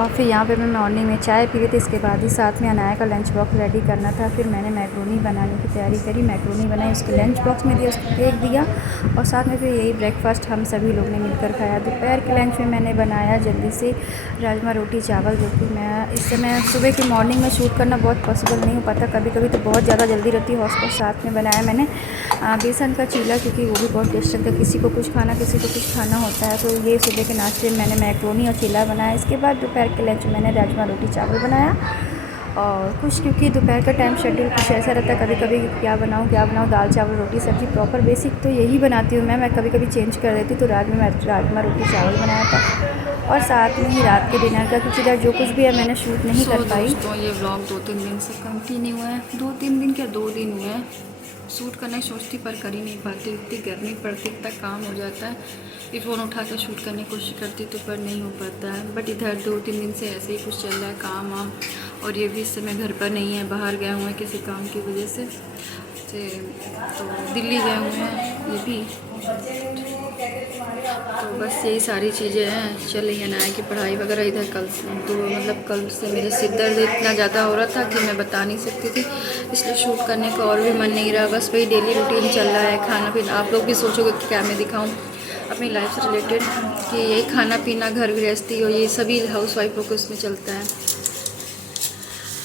और फिर यहाँ पे मैं मॉर्निंग में चाय पी रही थी। इसके बाद ही साथ में अनाया का लंच बॉक्स रेडी करना था। फिर मैंने मैक्रोनी बनाने की तैयारी करी, मैक्रोनी बनाई, उसके लंच बॉक्स में दिया, उसको फेंक दिया। और साथ में फिर यही ब्रेकफास्ट हम सभी लोग ने मिलकर खाया। दोपहर के लंच में मैंने बनाया जल्दी से राजमा रोटी चावल, जो कि मैं इस समय सुबह की मॉर्निंग में शूट करना बहुत पॉसिबल नहीं हो पाता, कभी कभी तो बहुत ज़्यादा जल्दी रहती है। और साथ में बनाया मैंने बेसन का चीला, क्योंकि वो भी बहुत टेस्ट लगता है, किसी को कुछ खाना किसी को कुछ खाना होता है। तो ये सुबह के नाश्ते में मैंने मैक्रोनी और चीला बनाया। इसके बाद दोपहर के लंच में मैंने राजमा रोटी चावल बनाया। और कुछ क्योंकि दोपहर का टाइम शेड्यूल कुछ ऐसा रहता है, कभी कभी क्या बनाऊँ दाल चावल रोटी सब्ज़ी, प्रॉपर बेसिक तो यही बनाती हूँ मैं कभी कभी चेंज कर देती हूँ। तो रात में मैं राजमा रोटी चावल बनाया था। और साथ में ही रात के डिनर का, क्योंकि इधर जो कुछ भी है मैंने शूट नहीं कर पाई। दोस्तों ये व्लॉग 2-3 दिन से कंटिन्यू है, 2-3 दिन क्या 2 दिन हुए हैं। शूट करना ही सोचती पर कर ही नहीं पाती, इतनी गर्मी पड़ती, इतना काम हो जाता है। ये फ़ोन उठा कर शूट करने की कोशिश करती तो पर नहीं हो पाता है। बट इधर 2-3 दिन से ऐसे ही कुछ चल रहा है काम वाम। और ये भी इस समय घर पर नहीं है, बाहर गए हुए हैं किसी काम की वजह से तो दिल्ली गए हुए हैं ये भी। तो बस यही सारी चीज़ें हैं चल रही है। अनाया की पढ़ाई वगैरह इधर कल तो मतलब कल से मेरे सिर दर्द इतना ज़्यादा हो रहा था कि मैं बता नहीं सकती थी, इसलिए शूट करने का और भी मन नहीं रहा। बस वही डेली रूटीन चल रहा है, खाना पीना। आप लोग भी सोचोगे कि क्या मैं दिखाऊं अपनी लाइफ से रिलेटेड, कि यही खाना पीना घर गृहस्थी और ये सभी हाउस वाइफों को इसमें चलता है।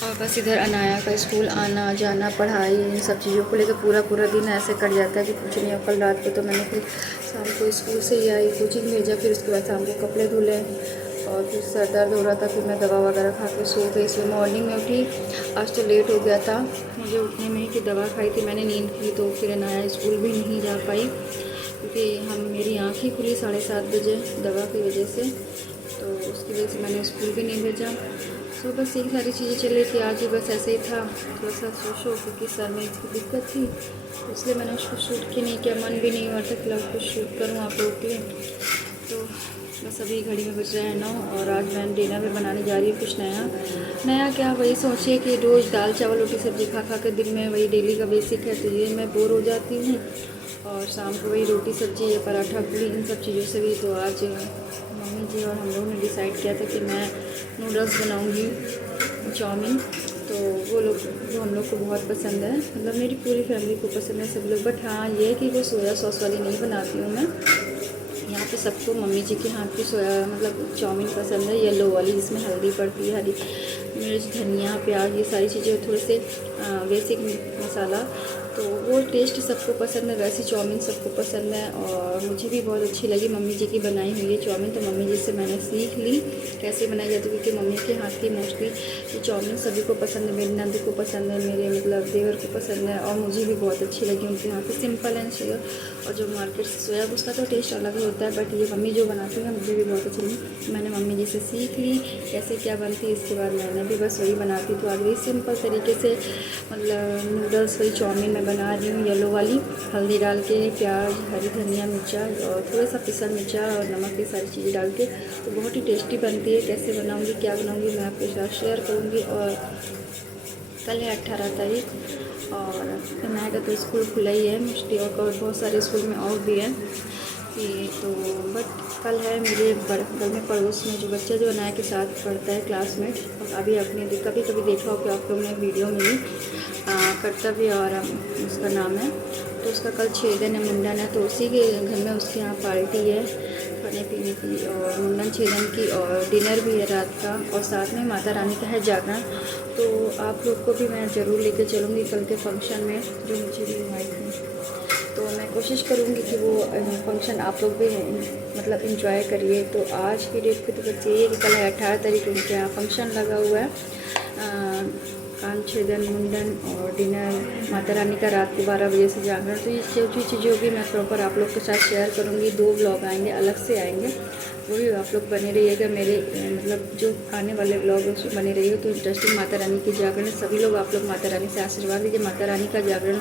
और बस इधर अनाया का स्कूल आना जाना, पढ़ाई, इन सब चीज़ों को लेकर पूरा दिन ऐसे कट जाता है कि कुछ नहीं। कल रात को तो मैंने फिर शाम को स्कूल से ही आई, कोचिंग भेजा, फिर उसके बाद शाम को कपड़े धुले और फिर सर दर्द हो रहा था, फिर मैं दवा वगैरह खा के सो गई। इसलिए मॉर्निंग में उठी, आज तो लेट हो गया था मुझे उठने में ही कि दवा खाई थी मैंने, नींद की। तो फिर अनाया स्कूल भी नहीं जा पाई क्योंकि मेरी आँख ही खुली 7:30 बजे दवा की वजह से, तो उसकी वजह से मैंने स्कूल भी नहीं भेजा। तो बस यही सारी चीज़ें चल रही थी। आज भी बस ऐसे ही था, थोड़ा सा सोचो क्योंकि सर में इसकी दिक्कत थी, इसलिए मैंने उसको शूट की नहीं किया। मन भी नहीं हुआ था कि कुछ शूट करूँ आप लोग के लिए। तो बस अभी घड़ी में बज रहे हैं 9 और आज मैं डिनर में बनाने जा रही हूँ कुछ नया क्या, वही सोचिए कि रोज़ दाल चावल रोटी सब्ज़ी खा के दिन में वही डेली का बेसिक है, तो ये मैं बोर हो जाती हूँ। और शाम को वही रोटी सब्ज़ी या पराठा पूरी, इन सब चीज़ों से भी। तो आज मम्मी जी और हम लोगों ने डिसाइड किया था कि मैं नूडल्स बनाऊंगी, चाउमीन। तो वो हम लोग को बहुत पसंद है, मतलब मेरी पूरी फैमिली को पसंद है सब लोग। बट हाँ ये है कि वो सोया सॉस वाली नहीं बनाती हूँ मैं। यहाँ पे सबको मम्मी जी के हाथ की सोया मतलब चाउमीन पसंद है, येलो वाली जिसमें हल्दी पड़ती है, हरी मिर्च, धनिया, प्याज, ये सारी चीज़ें, थोड़े से बेसिक मसाला। तो वो टेस्ट सबको पसंद है, वैसी चाउमीन सबको पसंद है। और मुझे भी बहुत अच्छी लगी मम्मी जी की बनाई हुई है चाउमीन, तो मम्मी जी से मैंने सीख ली कैसे बनाई जाती है, क्योंकि मम्मी के हाथ की मोस्टली ये चाउमीन सभी को पसंद है, मेरी नंद को पसंद है, मेरे मतलब देवर को पसंद है, और मुझे भी बहुत अच्छी लगी उनके हाथ की। सिंपल एंड श्योर, और जो मार्केट से सोया उसका तो टेस्ट अलग ही होता है, बट ये मम्मी जो बनाती है मुझे भी बहुत अच्छी लगी। मैंने मम्मी जी से सीख ली कैसे क्या बनती है, इसके बाद मैंने भी बस वही बनाती। तो आज भी सिंपल तरीके से मतलब नूडल्स वही चाउमीन मैं बना रही हूँ, येलो वाली, हल्दी डाल के, प्याज, हरी धनिया, मिर्चा और थोड़ा सा पिसा मिर्चा और नमक, ये सारी चीज़ें डाल के। तो बहुत ही टेस्टी बनती है। कैसे बनाऊँगी क्या बनाऊँगी मैं आपके साथ शेयर करूँगी। और कल है 18 तारीख और अनाया का तो स्कूल खुला ही है मोस्टली, और बहुत सारे स्कूल में ऑफ भी है कि तो। बट कल है मेरे बगल में पड़ोस में जो बच्चा जो अनाया के साथ पढ़ता है क्लासमेट, और अभी आपने कभी देखा हो कि आप लोगों ने वीडियो में भी कर्तव्य और उसका नाम है, तो उसका कल 6 दिन है, मुंडन है। तो उसी के घर में उसके यहाँ पार्टी है खाने पीने की और मुंडन 6 दिन की, और डिनर भी है रात का, और साथ में माता रानी का है जागरण। तो आप लोग को भी मैं ज़रूर लेके चलूँगी कल के फंक्शन में, जो मुझे भी इनवाइट है। तो मैं कोशिश करूँगी कि वो फंक्शन आप लोग भी मतलब इंजॉय करिए। तो आज की डेट पे तो बच्चे ये कि कल है 18 तारीख, उनके यहाँ फंक्शन लगा हुआ है, कान छेदन, मुंडन और डिनर, माता रानी का रात को 12 बजे से जागरण। तो ये छोटी चीज़ों की मैं प्रॉपर आप लोग के साथ शेयर करूँगी। 2 ब्लॉग आएंगे, अलग से आएंगे, वो भी आप लोग बने रहिएगा मेरे मतलब जो आने वाले ब्लॉग है उसमें बने रहिएगा। तो इंटरेस्टिंग माता रानी की जागरण, सभी लोग आप लोग माता रानी से आशीर्वाद लीजिए। माता रानी का जागरण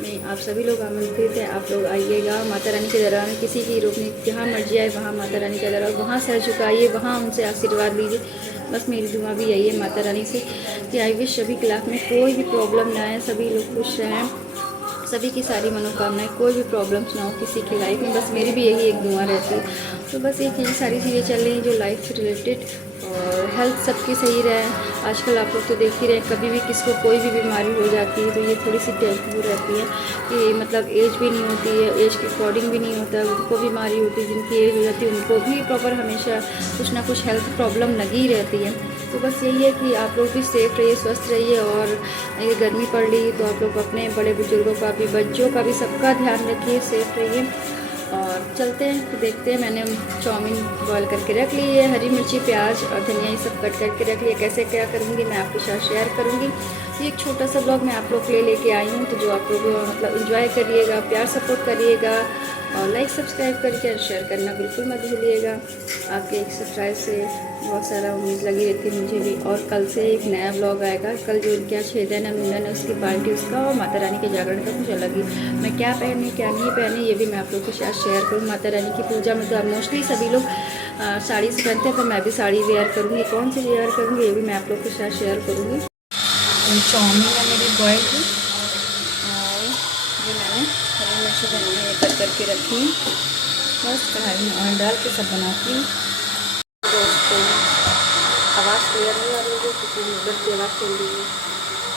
में आप सभी लोग आमंत्रित हैं, आप लोग आइएगा। माता रानी के दरबार में किसी की रोकनी, जहाँ मर्जी आए वहाँ माता रानी का दरबार, वहाँ सर झुकाइए, वहाँ उनसे आशीर्वाद लीजिए। बस मेरी दुआ भी यही है माता रानी से कि आई विश सभी क्लास में कोई भी प्रॉब्लम ना आए, सभी लोग खुश रहें, सभी की सारी मनोकामनाएं, कोई भी प्रॉब्लम्स ना हो किसी की लाइफ में। बस मेरी भी यही एक दुआ रहती है। तो बस यही सारी चीज़ें चल रही हैं जो लाइफ से रिलेटेड, और हेल्थ सबकी सही रहे। आजकल आप लोग तो देख ही रहे हैं, कभी भी किसी को कोई भी बीमारी हो जाती है तो ये थोड़ी सी टेंशन रहती है कि मतलब एज भी नहीं होती है, एज के अकॉर्डिंग भी नहीं होता है, उनको बीमारी होती है, जिनकी एज हो जाती है उनको भी प्रॉपर हमेशा कुछ ना कुछ हेल्थ प्रॉब्लम लगी रहती है। तो बस यही है कि आप लोग भी सेफ रहिए, स्वस्थ रहिए। और ये गर्मी पड़ रही तो आप लोग अपने बड़े बुजुर्गों का भी, बच्चों का भी, सबका ध्यान रखिए, सेफ रहिए। और चलते हैं तो देखते हैं। मैंने चाउमीन बॉईल करके रख ली है, हरी मिर्ची, प्याज और धनिया ये सब कट करके रख लिया। कैसे क्या करूँगी मैं आपके साथ शेयर करूँगी। ये एक छोटा सा ब्लॉग मैं आप लोग के लिए लेके आई हूँ, तो जो आप लोग मतलब एंजॉय करिएगा, प्यार सपोर्ट करिएगा, और लाइक सब्सक्राइब करके और शेयर करना बिल्कुल मत भूलिएगा। आपके एक सब्सक्राइब से बहुत सारा उम्मीद लगी रहती है मुझे भी। और कल से एक नया ब्लॉग आएगा। कल जो उनके यहाँ छेदन है, मुंडन है, उसकी पार्टी उसका, और माता रानी के जागरण का कुछ अलग ही। मैं क्या पहनी क्या नहीं पहनी ये भी मैं आप लोग के साथ शेयर करूँ। माता रानी की पूजा में तो मोस्टली सभी लोग साड़ी से पहनते हैं, तो मैं भी साड़ी वेयर करूँगी। कौन सी वेयर करूँगी ये भी मैं आप लोग के साथ शेयर करूँगी। चाउमीन है मेरी बॉयल की, और ये मैंने हरी मिर्ची धनिया ये कट करके रखी है। बस कढ़ाई में ऑयल डाल के सब बनाती हूँ। दोस्तों आवाज़ क्लियर नहीं आ रही है क्योंकि नूडल की आवाज़ चल रही है।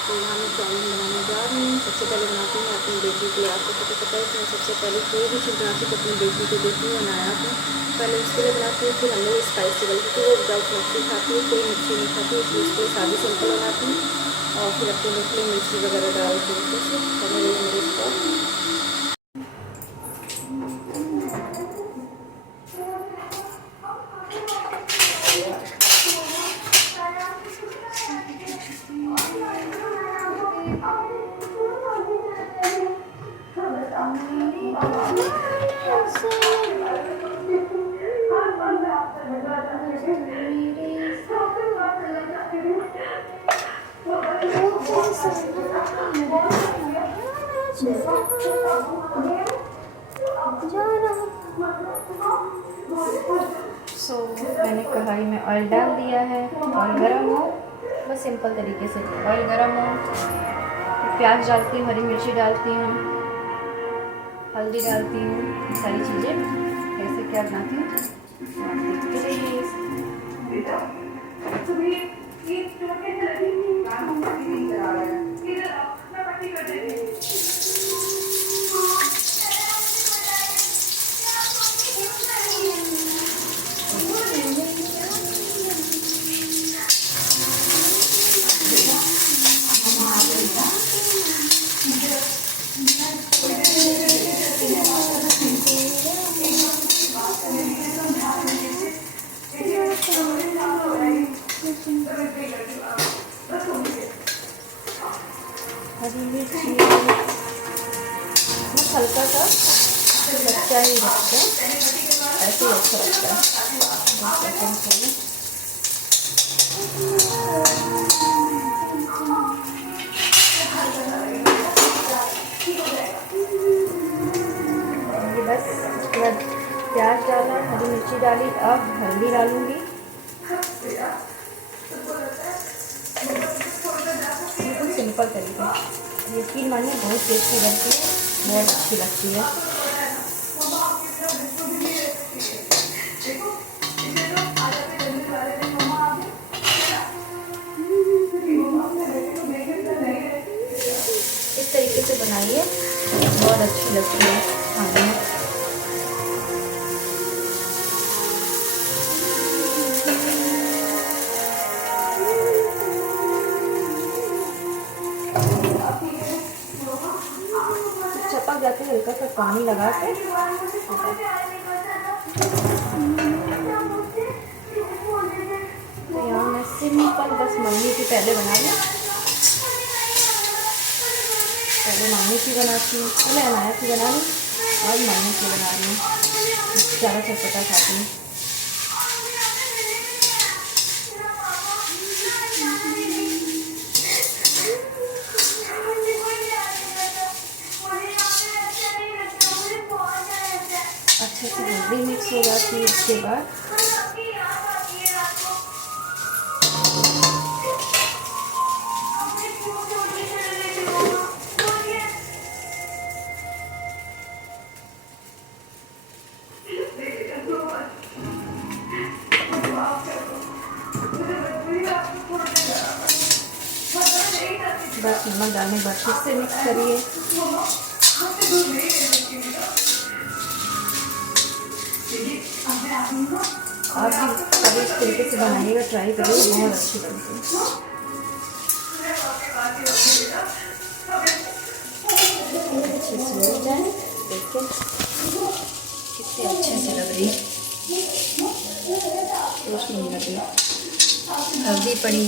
तो यहाँ मैं चाउमीन बनाने जा रही हूँ। सबसे पहले बनाती हूँ अपनी बेटी के लिए। आपको पता है कि मैं सबसे पहले कोई भी चीज़ बनाती हूँ तो अपनी बेटी को देती हूँ, बनाया तो पहले उसके लिए बनाती हूँ। फिर हम लोग स्पाइसी बनती थी, वो विदाउट मिर्ची खाती है, कोई मिर्ची नहीं खाती, इसलिए उसके लिए सादी सिंपल बनाती हूँ। और फिर अपने लोग के लिए मिर्ची वगैरह डालती हूँ। तो मेरे मैंने कढ़ाई में ऑयल डाल दिया है। ऑयल गरम हो, बस सिंपल तरीके से ऑयल गरम हो, प्याज डालती हूँ, हरी मिर्ची डालती हूँ, हल्दी डालती हूँ, सारी चीज़ें कैसे क्या बनाती हूँ आप देखते रहिए। हरी मिर्ची बस हल्का सा कच्चा ही रखते हैं, ऐसे ही अच्छा लगता है। बस उसके बाद प्याज डाला, हरी मिर्ची डाली, अब हल्दी डालूंगी। बिल्कुल सिंपल तरीका, यकीन मानिए बहुत टेस्टी बनती है, बहुत अच्छी लगती है। इस तरीके से बनाइए, बहुत अच्छी लगती है खाने में। चपक जाते हैं, हल्का सा पानी लगा के तो यहाँ मैं सिंपल बस मम्मी की पहले बना लूँ, पहले मम्मी की बनाती हूँ, पहले अनाया की बना लूँ और मम्मी की बना रही हूँ, ज़्यादा चटपटा खाती हूँ। अच्छे से हल्दी मिक्स हो जाती है, इसके बाद बस नमक डालने के बाद फिर से मिक्स करिए। आप भी कभी इस तरीके से बनाइएगा, ट्राई करिए, बहुत अच्छी बनती है। अच्छे से हो जाए, देखिए कितने अच्छे से लग रही है, रोस्ट नहीं लग रही। हल्दी पड़ी,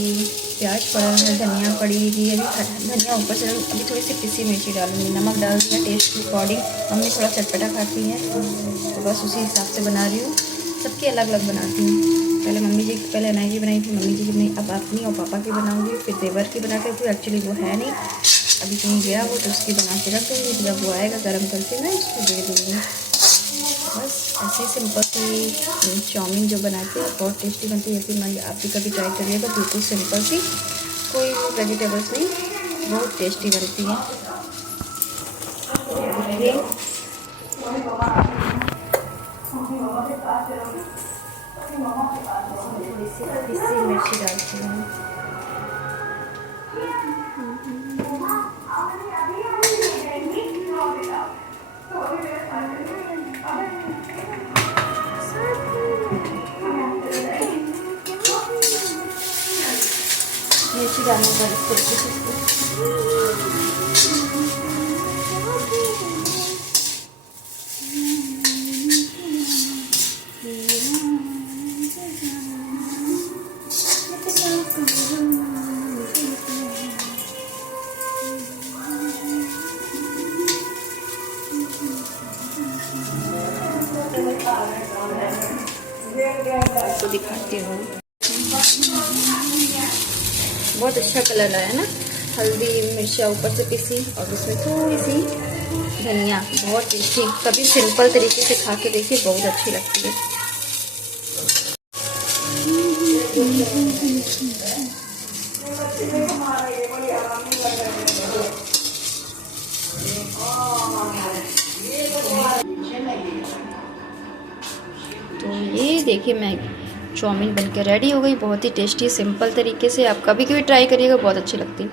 प्याज पड़ा है, धनिया पड़ेगी, अभी धनिया ऊपर से, अभी थोड़ी सी पिसी मिर्ची डालूंगी, नमक डाल दिया टेस्ट के अकॉर्डिंग। मम्मी थोड़ा चटपटा खाती है तो बस उसी हिसाब से बना रही हूँ, सबकी अलग अलग बनाती हूँ। पहले अनाया की बनाई थी, मम्मी जी की बनाई, अब अपनी और पापा की बनाऊँगी, फिर देवर की बना के, क्योंकि एक्चुअली वो है नहीं, अभी कहीं गया वो, तो उसकी बना के रख दूँगी, जब वो आएगा गर्म करके मैं उसको दे दूँगी। बस ऐसे सिंपल सी चाउमीन जो बनाती है बहुत टेस्टी बनती है। ऐसी मैं आप भी कभी ट्राई करिएगा, बिल्कुल सिंपल सी, कोई वेजिटेबल्स नहीं, बहुत टेस्टी बनती है। देखिए पिसी मिर्ची डालती हूँ। मिर्ची डालने पर इस तरीके से आपको दिखाती हूँ। बहुत अच्छा कलर आया ना, हल्दी मिर्चा ऊपर से पिसी और उसमें थोड़ी सी धनिया, बहुत टेस्टी। कभी सिंपल तरीके से खा के देखिए, बहुत अच्छी लगती है। तो ये देखिए मैगी चाउमीन बनकर रेडी हो गई, बहुत ही टेस्टी सिंपल तरीके से। आप कभी कभी ट्राई करिएगा, बहुत अच्छी लगती है।